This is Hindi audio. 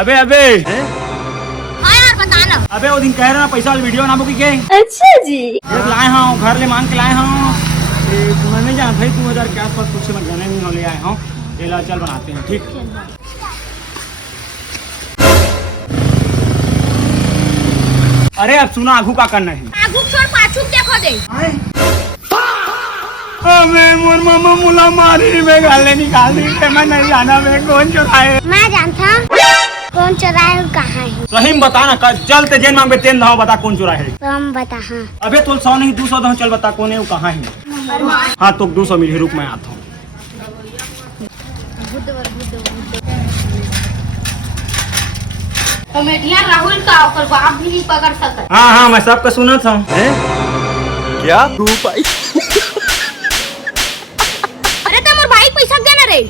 अबे अबे हाँ यार बता ना। अबे वो दिन कह रहे ना पैसा वाली वीडियो ना बुकी के अच्छा जी। एक लाए हूँ घर ले मांग के लाए हूँ। मैं नहीं जाना भाई 2000 के आसपास कुछ मैं जाने नहीं ले आए हूँ। चला चल बनाते हैं ठीक। अरे अब सुना आगू का करना है। आगू छोड़ पाछू देखो दे। अबे मोर मामा मुला मारी में गाले निकाल दी थे। मैं नहीं जाना मैं कौन चुराए। मैं जानता कौन चुराए और कहाँ है। सही में बता ना चलते जेन मांगे तेन धाव बता कौन चुराए है। तो हम बता। हाँ अबे तो 100 नहीं 200 दो चल बता कौन है वो कहाँ है। हाँ तो 200 मिली रुक मैं आता हूँ। कॉमेडियन राहुल का ओकर बाप भी नहीं पकड़ सकता। हाँ हाँ मैं सबका सुना था। क्या तू भाई अरे तो मोर भाई पैसा देना रे।